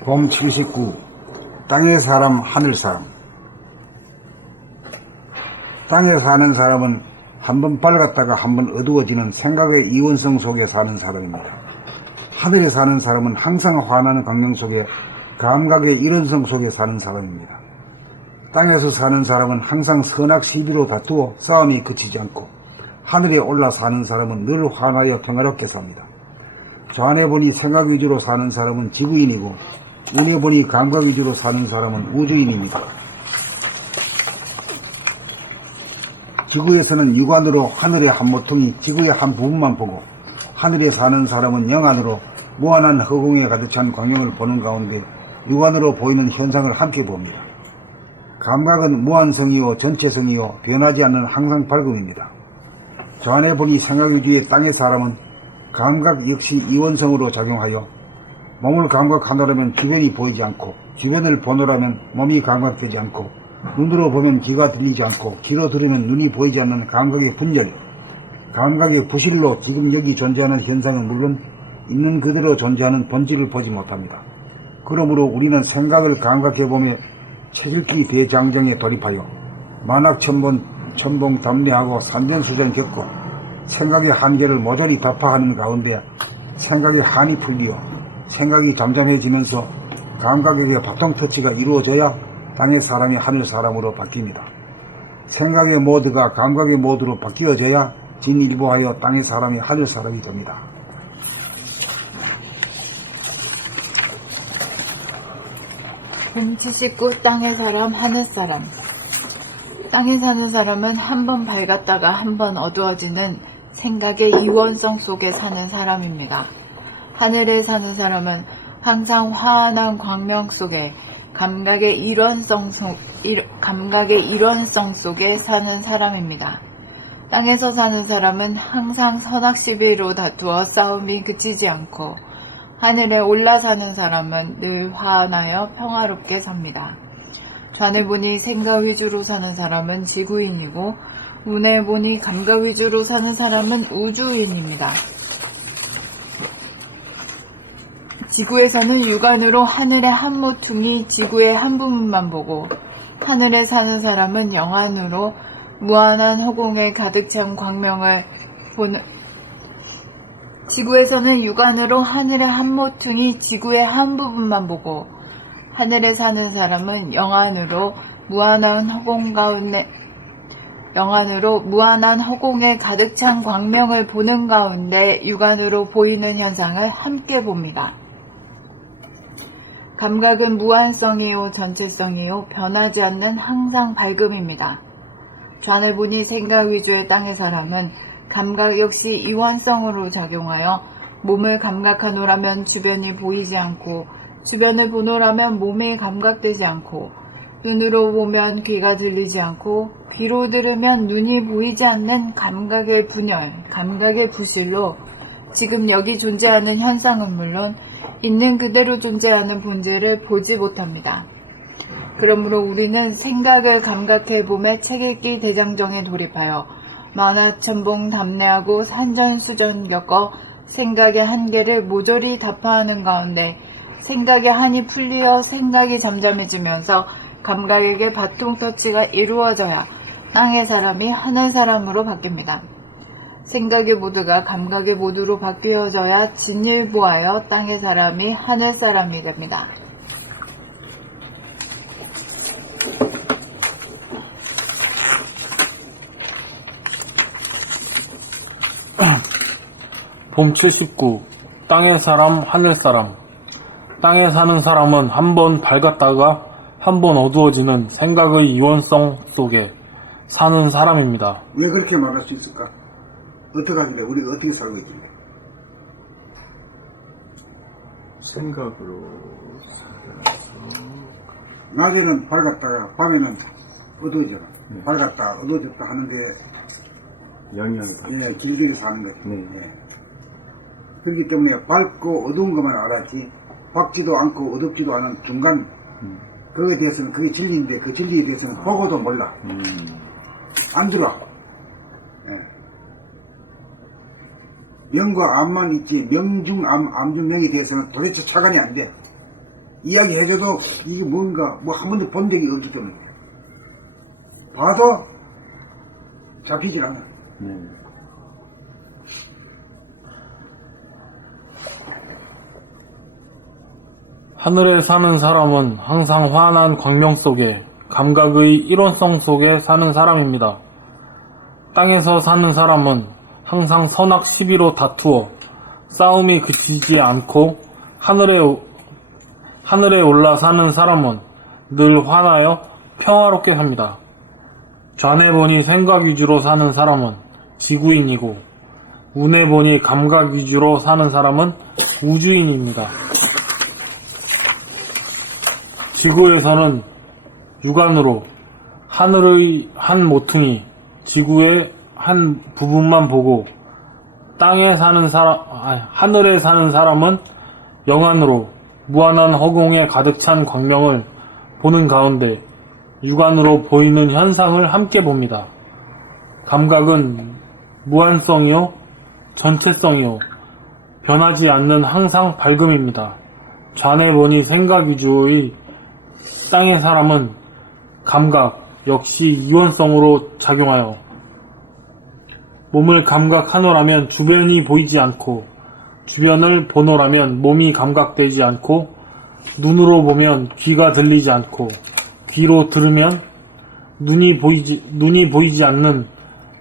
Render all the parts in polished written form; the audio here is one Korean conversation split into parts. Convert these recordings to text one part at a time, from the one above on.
봄 79. 땅의 사람, 하늘 사람. 땅에 사는 사람은 한번 밝았다가 한번 어두워지는 생각의 이원성 속에 사는 사람입니다. 하늘에 사는 사람은 항상 환한 광명 속에 감각의 일원성 속에 사는 사람입니다. 땅에서 사는 사람은 항상 선악 시비로 다투어 싸움이 그치지 않고, 하늘에 올라 사는 사람은 늘 환하여 평화롭게 삽니다. 좌안에 보니 생각 위주로 사는 사람은 지구인이고, 우에 보니 감각 위주로 사는 사람은 우주인입니다. 지구에서는 육안으로 하늘의 한 모퉁이, 지구의 한 부분만 보고, 하늘에 사는 사람은 영안으로 무한한 허공에 가득 찬 광명을 보는 가운데 육안으로 보이는 현상을 함께 봅니다. 감각은 무한성이요 전체성이요 변하지 않는 항상 밝음입니다. 좌안에 보니 생각 위주의 땅의 사람은 감각 역시 이원성으로 작용하여 몸을 감각하노라면 주변이 보이지 않고, 주변을 보노라면 몸이 감각되지 않고, 눈으로 보면 귀가 들리지 않고, 귀로 들으면 눈이 보이지 않는 감각의 분열, 감각의 부실로 지금 여기 존재하는 현상은 물론 있는 그대로 존재하는 본질을 보지 못합니다. 그러므로 우리는 생각을 감각해보며 체질기 대장정에 돌입하여 만학천봉 담례하고 산전수전 겪고 생각의 한계를 모조리 타파하는 가운데 생각의 한이 풀리어 생각이 잠잠해지면서 감각에게 바통터치가 이루어져야 땅의 사람이 하늘 사람으로 바뀝니다. 생각의 모드가 감각의 모드로 바뀌어져야 진일보하여 땅의 사람이 하늘 사람이 됩니다. 봄 79 땅의 사람, 하늘 사람. 땅에 사는 사람은 한 번 밝았다가 한 번 어두워지는 생각의 이원성 속에 사는 사람입니다. 하늘에 사는 사람은 항상 환한 광명 속에 감각의 일원성 속에 사는 사람입니다. 땅에서 사는 사람은 항상 선악 시비로 다투어 싸움이 그치지 않고, 하늘에 올라 사는 사람은 늘 환하여 평화롭게 삽니다. 좌안에 보니 생각 위주로 사는 사람은 지구인이고, 우에 보니 감각 위주로 사는 사람은 우주인입니다. 지구에서는 육안으로 하늘의 한 모퉁이, 지구의 한 부분만 보고, 하늘에 사는 사람은 영안으로 무한한 허공에 가득 찬 광명을 보는, 지구에서는 육안으로 하늘의 한 모퉁이, 지구의 한 부분만 보고, 하늘에 사는 사람은 영안으로 무한한 허공에 가득 찬 광명을 보는 가운데 육안으로 보이는 현상을 함께 봅니다. 감각은 무한성이요 전체성이요 변하지 않는 항상 밝음입니다. 좌안을 보니 생각 위주의 땅의 사람은 감각 역시 이원성으로 작용하여 몸을 감각하노라면 주변이 보이지 않고, 주변을 보노라면 몸이 감각되지 않고, 눈으로 보면 귀가 들리지 않고, 귀로 들으면 눈이 보이지 않는 감각의 분열, 감각의 부실로 지금 여기 존재하는 현상은 물론 있는 그대로 존재하는 본질을 보지 못합니다. 그러므로 우리는 생각을 감각해봄의 책읽기 대장정에 돌입하여 만화천봉 담례하고 산전수전 겪어 생각의 한계를 모조리 타파하는 가운데 생각의 한이 풀리어 생각이 잠잠해지면서 감각에게 바통터치가 이루어져야 땅의 사람이 하늘 사람으로 바뀝니다. 생각의 모두가 감각의 모두로 바뀌어져야 진일보하여 땅의 사람이 하늘 사람이 됩니다. 봄 79. 땅의 사람, 하늘 사람. 땅에 사는 사람은 한 번 밝았다가 한 번 어두워지는 생각의 이원성 속에 사는 사람입니다. 왜 그렇게 말할 수 있을까? 어떻게 하길래 우리가 어떻게 살고 있길래? 생각으로 살아서 낮에는 밝았다가 밤에는 어두워져라. 밝았다 어두워졌다 하는데 영향을 받죠. 길게 사는 거죠. 네. 그렇기 때문에 밝고 어두운 것만 알았지, 밝지도 않고 어둡지도 않은 중간, 그거에 대해서는 그게 진리인데 그 진리에 대해서는 보고도 몰라. 안 들어. 명과 암만 있지 명중 암, 암중 명에 대해서는 도대체 차관이 안 돼. 이야기해줘도 이게 뭔가 뭐 한 번도 본 적이 없기 때문에 봐도 잡히질 않아. 네. 하늘에 사는 사람은 항상 환한 광명 속에 감각의 일원성 속에 사는 사람입니다. 땅에서 사는 사람은 항상 선악 시비로 다투어 싸움이 그치지 않고 하늘에 올라 사는 사람은 늘 환하여 평화롭게 삽니다. 좌뇌 보니 생각 위주로 사는 사람은 지구인이고 우뇌 보니 감각 위주로 사는 사람은 우주인입니다. 지구에서는 육안으로 하늘의 한 모퉁이, 지구의 한 부분만 보고 하늘에 사는 사람은 영안으로 무한한 허공에 가득 찬 광명을 보는 가운데 육안으로 보이는 현상을 함께 봅니다. 감각은 무한성이요, 전체성이요, 변하지 않는 항상 밝음입니다. 좌뇌 보니 생각 위주의 땅의 사람은 감각 역시 이원성으로 작용하여 몸을 감각하노라면 주변이 보이지 않고 주변을 보노라면 몸이 감각되지 않고 눈으로 보면 귀가 들리지 않고 귀로 들으면 눈이 보이지 않는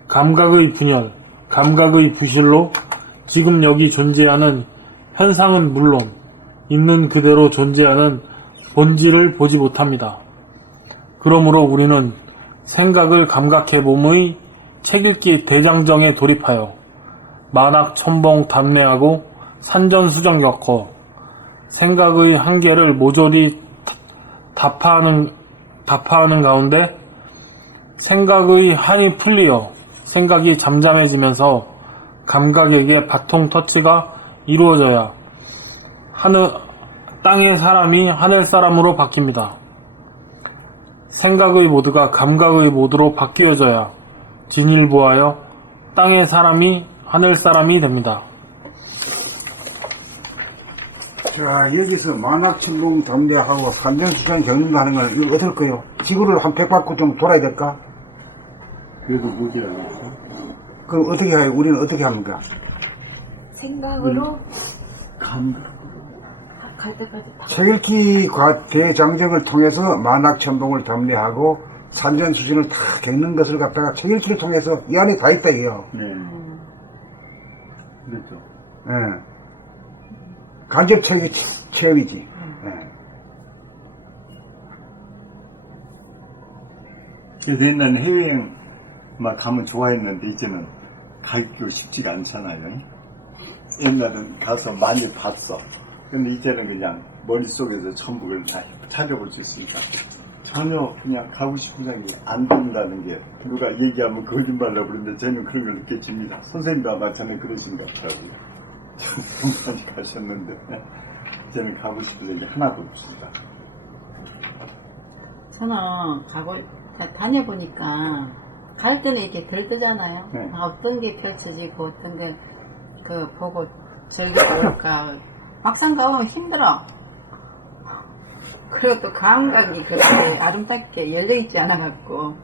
감각의 분열, 감각의 부실로 지금 여기 존재하는 현상은 물론 있는 그대로 존재하는 본질을 보지 못합니다. 그러므로 우리는 생각을 감각해 몸의 책읽기 대장정에 돌입하여 만악 천봉 담례하고 산전수정 겪어 생각의 한계를 모조리 답하는 가운데 생각의 한이 풀리어 생각이 잠잠해지면서 감각에게 바통 터치가 이루어져야 땅의 사람이 하늘 사람으로 바뀝니다. 생각의 모드가 감각의 모드로 바뀌어져야 진일보하여 땅의 사람이 하늘 사람이 됩니다. 자, 여기서 만학천봉 담대하고 산전수전 정리도 하는 건 이거 어떨까요? 지구를 한 100바퀴 좀 돌아야 될까? 그래도 무기라겠어. 그럼 어떻게 해요? 우리는 어떻게 합니까? 생각으로 감각. 갈 때까지 다. 책읽기 대장정을 통해서 만학천봉을 담대하고 산전수전을 다 겪는 것을 갖다가 책읽기를 통해서 이 안에 다 있다 이거요. 네. 그렇죠. 예. 간접 체험이지. 예. 그래서 옛날에 해외여행 막 가면 좋아했는데 이제는 가기가 쉽지가 않잖아요. 옛날엔 가서 많이 봤어. 근데 이제는 그냥 머릿속에서 전부 그걸 다 찾아볼 수 있으니까 전혀 그냥 가고 싶은 생각이 안 든다는 게 누가 얘기하면 거짓말이라고 그러는데 저는 그런 걸 느껴집니다. 선생님도 아마 전에 그러신 것 같더라고요. 많이 가셨는데 이제는 가고 싶은 생각이 하나도 없습니다. 저는 다녀보니까 갈 때는 이렇게 들뜨잖아요. 네. 어떤 게 펼쳐지고 어떤 게 보고 즐기고 그럴까. 막상 가보면 힘들어. 그리고 또 감각이 그렇게 아름답게 열려있지 않아갖고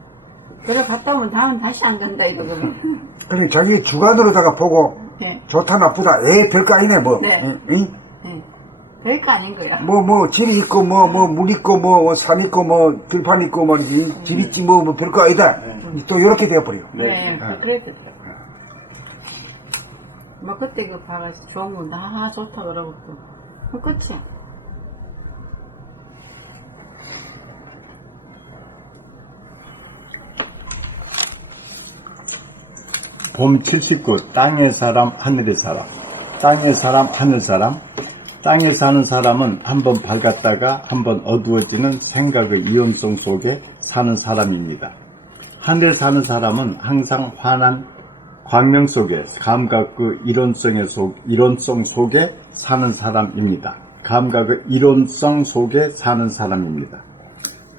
그래 갔다 오면 다음은 다시 안 간다 이러거든. 그냥 자기 주관으로다가 보고 네. 좋다 나쁘다 별거 아니네 뭐. 네. 응? 네. 별거 아닌 거야. 뭐 질 있고 물 있고 산 있고 들판 있고 질 있지 뭐 별거 아니다. 또 이렇게 되어버려. 네. 그랬겠다. 뭐 그때 봐가지고 좋은 건데 좋다 그러고 또 끝이야. 봄 79 땅의 사람 하늘의 사람. 땅의 사람 하늘 사람. 땅에 사는 사람은 한번 밝았다가 한번 어두워지는 생각의 이온성 속에 사는 사람입니다. 하늘에 사는 사람은 항상 환한 광명 속에 감각의 이론성 속에 사는 사람입니다. 감각의 이론성 속에 사는 사람입니다.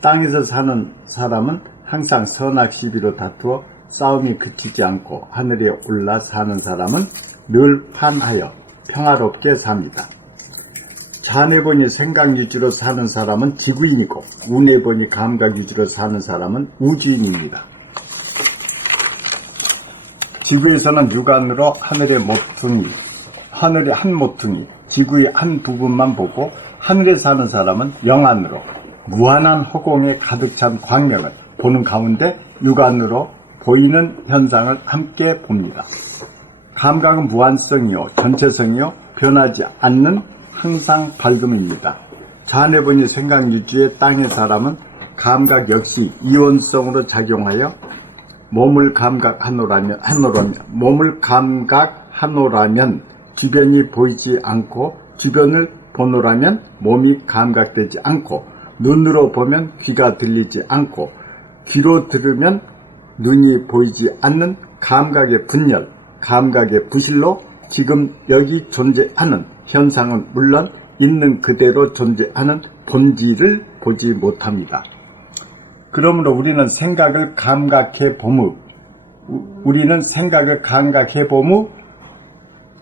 땅에서 사는 사람은 항상 선악 시비로 다투어 싸움이 그치지 않고 하늘에 올라 사는 사람은 늘 환하여 평화롭게 삽니다. 잔해 보니 생각 위주로 사는 사람은 지구인이고 운해 보니 감각 위주로 사는 사람은 우주인입니다. 지구에서는 육안으로 하늘의 한 모퉁이, 지구의 한 부분만 보고 하늘에 사는 사람은 영안으로 무한한 허공에 가득 찬 광명을 보는 가운데 육안으로 보이는 현상을 함께 봅니다. 감각은 무한성이요, 전체성이요, 변하지 않는 항상 밝음입니다. 잔해 보니 생각 위주의 땅의 사람은 감각 역시 이원성으로 작용하여 몸을 감각하노라면 주변이 보이지 않고 주변을 보노라면 몸이 감각되지 않고 눈으로 보면 귀가 들리지 않고 귀로 들으면 눈이 보이지 않는 감각의 분열, 감각의 부실로 지금 여기 존재하는 현상은 물론 있는 그대로 존재하는 본질을 보지 못합니다. 그러므로 우리는 생각을 감각해 보무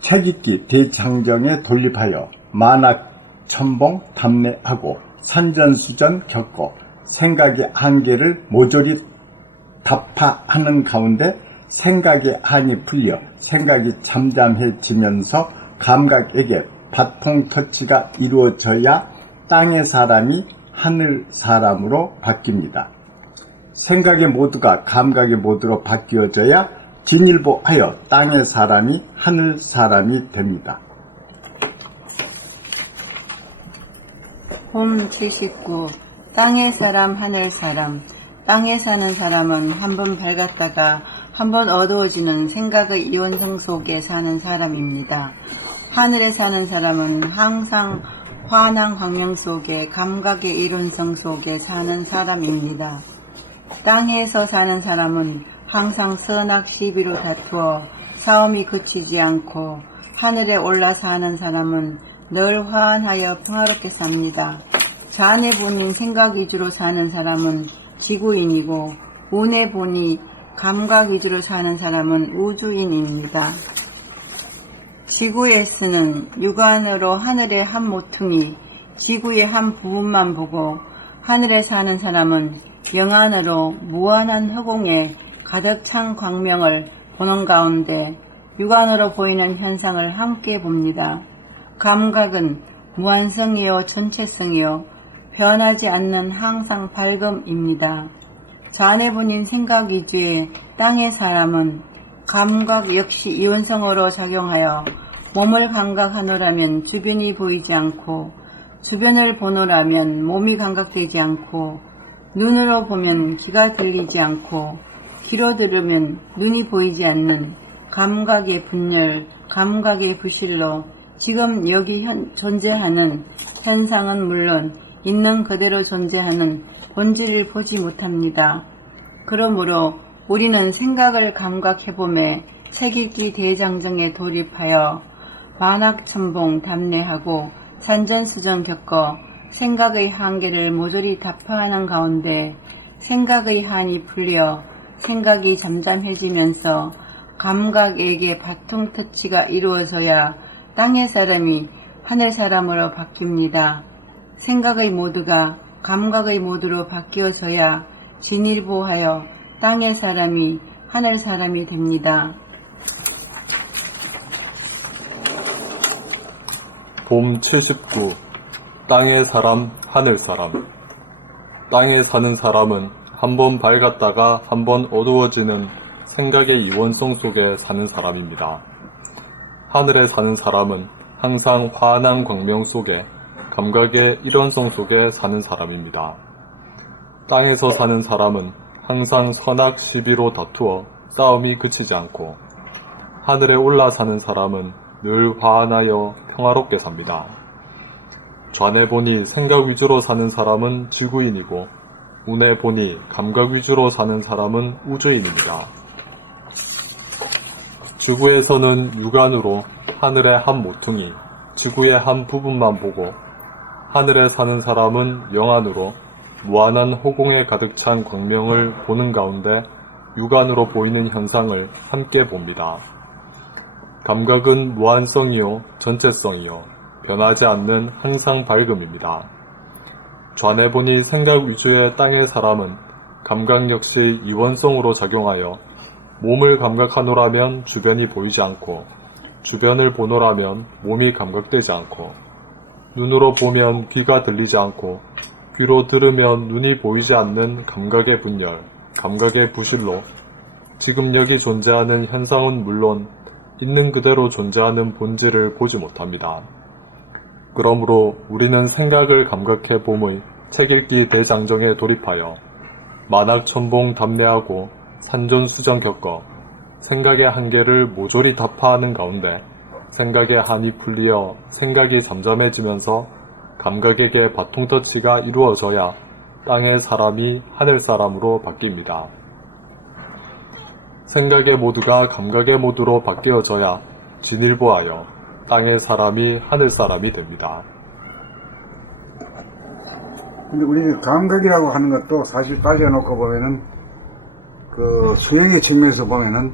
책읽기 대장정에 돌입하여 만학천봉 답례하고 산전수전 겪고 생각의 한계를 모조리 답파하는 가운데 생각의 한이 풀려 생각이 잠잠해지면서 감각에게 바통 터치가 이루어져야 땅의 사람이 하늘 사람으로 바뀝니다. 생각의 모두가 감각의 모두로 바뀌어져야 진일보하여 땅의 사람이 하늘 사람이 됩니다. 봄 79. 땅의 사람, 하늘 사람. 땅에 사는 사람은 한번 밝았다가 한번 어두워지는 생각의 이원성 속에 사는 사람입니다. 하늘에 사는 사람은 항상 환한 광명 속에 감각의 이론성 속에 사는 사람입니다. 땅에서 사는 사람은 항상 선악 시비로 다투어 싸움이 그치지 않고 하늘에 올라 사는 사람은 늘 화안하여 평화롭게 삽니다. 잔해 본인 생각 위주로 사는 사람은 지구인이고 운해 보니 감각 위주로 사는 사람은 우주인입니다. 지구에서는 육안으로 하늘의 한 모퉁이, 지구의 한 부분만 보고 하늘에 사는 사람은 영안으로 무한한 허공에 가득 찬 광명을 보는 가운데 육안으로 보이는 현상을 함께 봅니다. 감각은 무한성이요 전체성이요 변하지 않는 항상 밝음입니다. 잔해 본인 생각 위주의 땅의 사람은 감각 역시 이원성으로 작용하여 몸을 감각하노라면 주변이 보이지 않고 주변을 보노라면 몸이 감각되지 않고 눈으로 보면 귀가 들리지 않고 귀로 들으면 눈이 보이지 않는 감각의 분열, 감각의 부실로 지금 여기 존재하는 현상은 물론 있는 그대로 존재하는 본질을 보지 못합니다. 그러므로 우리는 생각을 감각해봄에 책읽기 대장정에 돌입하여 만학천봉 답례하고 산전수전 겪어 생각의 한계를 모조리 답파하는 가운데 생각의 한이 풀려 생각이 잠잠해지면서 감각에게 바통 터치가 이루어져야 땅의 사람이 하늘 사람으로 바뀝니다. 생각의 모두가 감각의 모두로 바뀌어져야 진일보하여 땅의 사람이 하늘 사람이 됩니다. 봄 79. 땅의 사람, 하늘 사람. 땅에 사는 사람은 한번 밝았다가 한번 어두워지는 생각의 이원성 속에 사는 사람입니다. 하늘에 사는 사람은 항상 환한 광명 속에 감각의 일원성 속에 사는 사람입니다. 땅에서 사는 사람은 항상 선악 시비로 다투어 싸움이 그치지 않고 하늘에 올라 사는 사람은 늘 화안하여 평화롭게 삽니다. 좌뇌 보니 생각 위주로 사는 사람은 지구인이고 우뇌 보니 감각 위주로 사는 사람은 우주인입니다. 지구에서는 육안으로 하늘의 한 모퉁이, 지구의 한 부분만 보고 하늘에 사는 사람은 영안으로 무한한 허공에 가득 찬 광명을 보는 가운데 육안으로 보이는 현상을 함께 봅니다. 감각은 무한성이요 전체성이요 변하지 않는 항상 밝음입니다. 좌뇌 보니 생각 위주의 땅의 사람은 감각 역시 이원성으로 작용하여 몸을 감각하노라면 주변이 보이지 않고 주변을 보노라면 몸이 감각되지 않고 눈으로 보면 귀가 들리지 않고 귀로 들으면 눈이 보이지 않는 감각의 분열, 감각의 부실로 지금 여기 존재하는 현상은 물론 있는 그대로 존재하는 본질을 보지 못합니다. 그러므로 우리는 생각을 감각해 봄의 책읽기 대장정에 돌입하여 만학천봉 답례하고 산전수정 겪어 생각의 한계를 모조리 타파하는 가운데 생각의 한이 풀리어 생각이 잠잠해지면서 감각에게 바통터치가 이루어져야 땅의 사람이 하늘 사람으로 바뀝니다. 생각의 모두가 감각의 모두로 바뀌어져야 진일보하여 땅의 사람이 하늘 사람이 됩니다. 근데 우리 감각이라고 하는 것도 사실 따져놓고 보면은 그 수행의 측면에서 보면은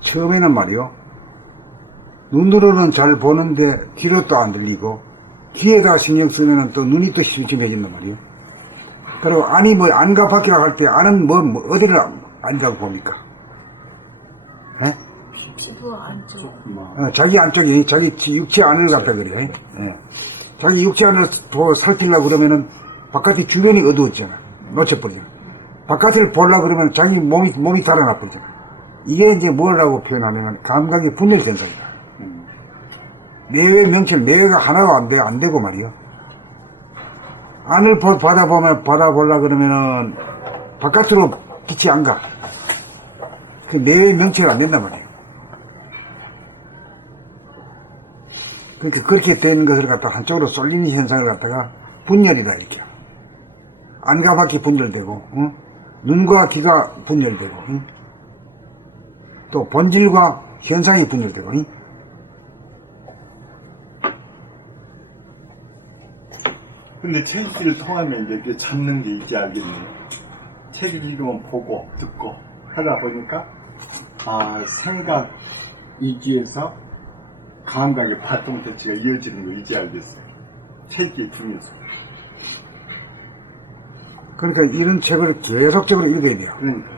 처음에는 말이요, 눈으로는 잘 보는데 귀로 또 안 들리고 귀에다가 신경 쓰면은 또 눈이 또 심심해진단 말이요. 그리고 안이 뭐 안과 밖이라고 할 때 안은 뭐 어디를 안이라고 봅니까? 예? 피부 안쪽. 자기 안쪽이 자기 육체 안을 갖다 그래. 예. 자기 육체 안을 살피려고 그러면은 바깥이 주변이 어두웠잖아. 놓쳐버리잖아. 바깥을 보려고 그러면 자기 몸이 달아나버리잖아. 이게 이제 뭐라고 표현하냐면 감각의 분열 현상이다. 내외 명철, 내외가 하나가 안 되고 말이요. 안을 받아보려고 그러면은 바깥으로 빛이 안 가. 그 내외 명철이 안 된단 말이에요. 그러니까 그렇게 된 것을 갖다가 한쪽으로 쏠리는 현상을 갖다가 분열이다, 이렇게. 안과 밖이 분열되고, 응? 눈과 귀가 분열되고, 응? 또 본질과 현상이 분열되고, 응? 근데 책 읽기를 통하면 이제 이렇게 잡는 게 있지 알겠네요. 책을 읽으면 보고 듣고 하다 보니까 생각 이기에서 감각의 바통터치가 이어지는 거 이제 알겠어요. 책 읽기 중에서. 그러니까 이런 책을 계속적으로 읽어야 돼요. 그러니까.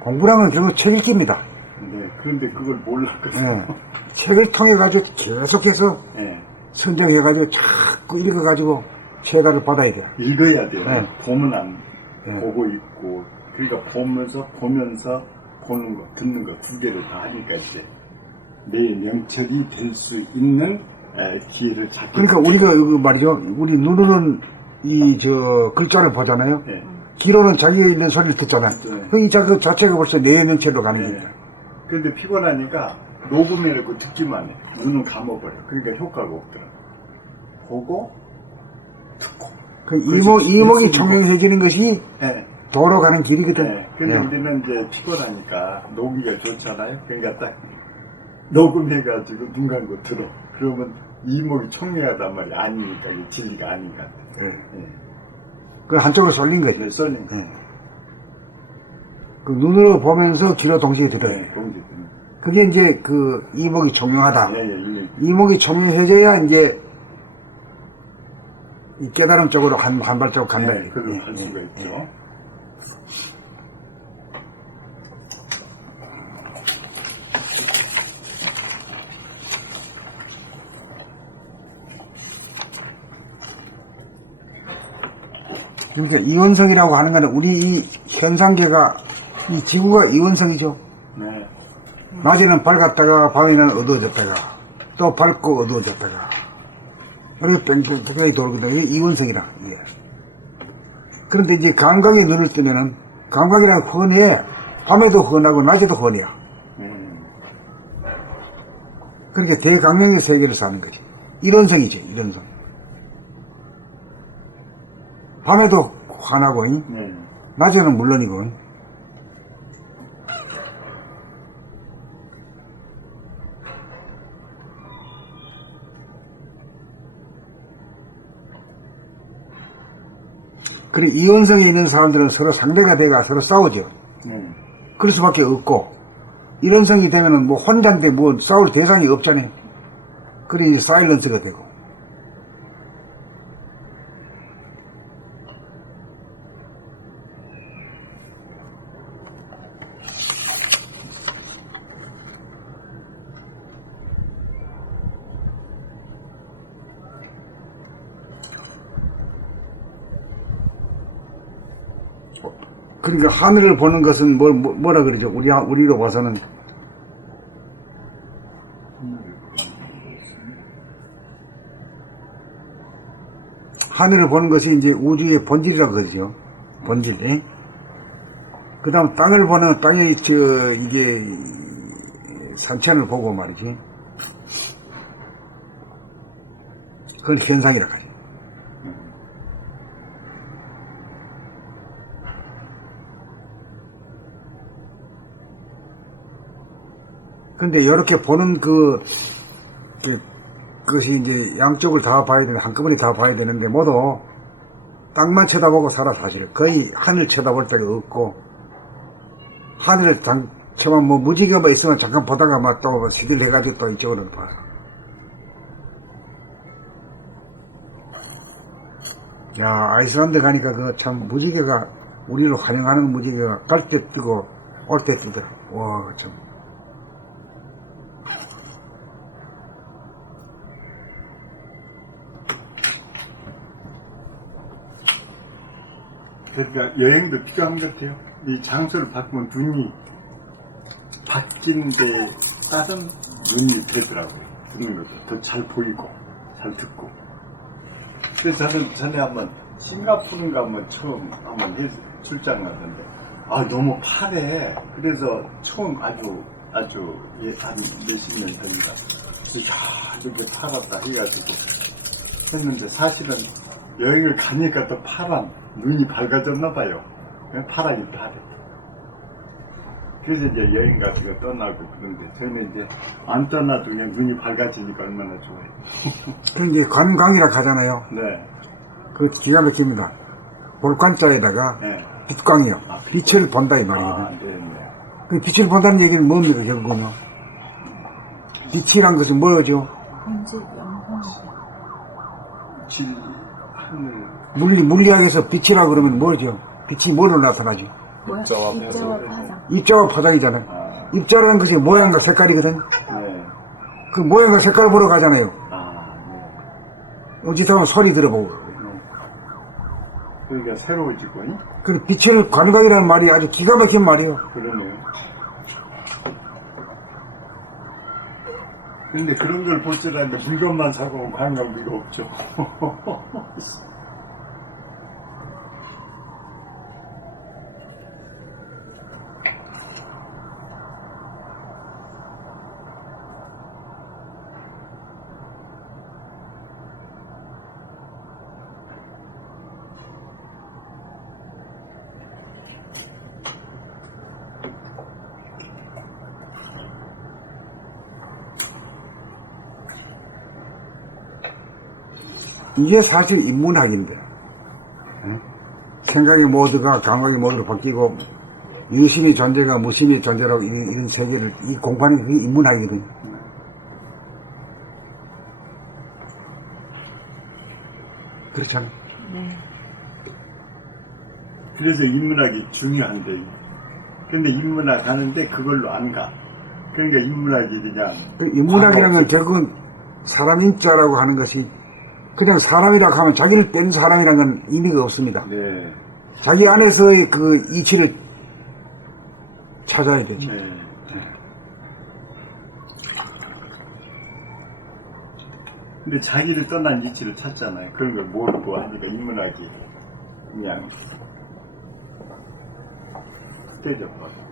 공부라면 결국 책 읽기입니다. 네, 그런데 그걸 몰랐거든요. 예. 책을 통해가지고 계속해서 네. 선정해가지고 자꾸 읽어가지고 체달을 받아야 돼요. 읽어야 돼요. 네. 보면 안 네. 보고 있고, 그러니까 보면서 보는 거, 듣는 거 두 개를 다 하니까 이제 내 명철이 될 수 있는 기회를 잡게. 그러니까 우리가 이거 말이죠. 우리 눈으로는 글자를 보잖아요. 네. 귀로는 자기의 있는 소리를 듣잖아요. 네. 그 자체가 벌써 내 명철로 가는 네. 겁니다. 그런데 피곤하니까 녹음해놓고 듣기만 해. 눈은 감아버려. 그러니까 효과가 없더라고. 보고 듣고. 그 이목이 총명해지는 것이 네. 도로 가는 길이거든. 네. 근데 네. 우리는 이제 피곤하니까 녹이가 좋잖아요. 그러니까 딱 녹음해가지고 눈 감고 들어. 그러면 이목이 총명하단 말이야. 아니니까 이게 진리가 아닌 것 같아. 네. 네. 그 한쪽으로 쏠린 거지. 네, 썰린 거. 네. 그 눈으로 보면서 귀로 동시에 들어요. 네, 동시에 듣는 거. 그게 이제 그 이목이 총명하다. 예, 예, 이목이 총명해져야 이제 이 깨달음 쪽으로 한 발자국 간다. 네, 그걸로 갈 수가 있죠. 그러니까 이원성이라고 하는 거는 우리 이 현상계가 이 지구가 이원성이죠. 네. 낮에는 밝았다가 밤에는 어두워졌다가 또 밝고 어두워졌다가 이렇게 뺑뺑뺑이 돌거든요. 이게 이원성이라. 이게. 그런데 이제 감각에 눈을 뜨면은 감각이란 헌해. 밤에도 헌하고 낮에도 헌해요. 그렇게 대강령의 세계를 사는 거지. 이론성이지, 이론성. 밤에도 환하고, 네. 낮에는 물론이고. 그리고 이원성에 있는 사람들은 서로 상대가 돼가 서로 싸우죠. 네. 그럴 수밖에 없고, 이런성이 되면은 뭐 혼자인데 뭐 싸울 대상이 없잖아요. 그래 이제 사일런스가 되고. 그러니까 하늘을 보는 것은 뭐라 그러죠? 우리로 봐서는 하늘을 보는 것이 이제 우주의 본질이라고 그러죠. 본질. 예? 그 다음 땅을 보는 땅의 이게 산천을 보고 말이지. 그걸 현상이라고 하죠. 근데 이렇게 보는 그것이 이제 양쪽을 다 봐야 되는데, 한꺼번에 다 봐야 되는데, 모두 땅만 쳐다보고 살아, 사실은. 거의 하늘 쳐다볼 데가 없고, 하늘을 처만 무지개가 있으면 잠깐 보다가 또 시기를 해가지고 또 이쪽으로 봐. 야, 아이슬란드 가니까 참 무지개가, 우리를 환영하는 무지개가 갈 때 뜨고, 올 때 뜨더라. 와, 참. 그러니까 여행도 필요한 것 같아요. 이 장소를 바꾸면 눈이 바뀐데 따른 눈이 되더라고요. 듣는 것도 더 잘 보이고 잘 듣고. 그래서 저는 전에 한번 싱가포르인가 처음 한번 출장 갔는데 너무 파래. 그래서 처음 아주 한 몇십 년 전인가. 그래서 이거 살았다 해가지고 했는데 사실은 여행을 가니까 또 파란 눈이 밝아졌나 봐요. 그냥 파란이 파래. 그래서 이제 여행 같은 거 떠나고 그런데 저는 이제 안 떠나도 그냥 눈이 밝아지니까 얼마나 좋아요. 그 이제 관광이라 하잖아요. 네. 그 기가 막힙니다. 볼관자에다가 네. 빛광이요. 빛을 본다 이 말이거든요. 네. 그 빛을 본다는 얘기는 뭡니까 결국은요? 빛이란 것이 뭐죠? 질, 하늘. 물리학에서 빛이라 그러면 뭐죠? 빛이 뭐로 나타나죠? 입자와 파장. 입자와 파장이잖아요. 입자라는 것이 모양과 색깔이거든. 네. 그 모양과 색깔을 보러 가잖아요. 네. 어찌하면 소리 들어보고. 그러니까 새로워지고, 잉? 그 빛을 관광이라는 말이 아주 기가 막힌 말이에요. 그러네요. 근데 그런 걸 볼 줄 알았는데 물건만 사고 오면 관광비가 없죠. 이게 사실 인문학인데, 생각의 모드가 감각의 모드로 바뀌고, 유신의 존재가 무신의 존재라고 이런 세계를, 이 공판이 그게 인문학이거든요. 그렇잖아요. 그래서 인문학이 중요한데. 근데 인문학 하는데 그걸로 안 가. 그러니까 인문학이 그냥. 그 인문학이라는 건 결국은 사람 인자라고 하는 것이 그냥 사람이라고 하면 자기를 뺀 사람이라는 건 의미가 없습니다. 네. 자기 안에서의 그 이치를 찾아야 되지. 네. 근데 자기를 떠난 이치를 찾잖아요. 그런 걸 모르고 하니까 인문학이 그냥 대접받아.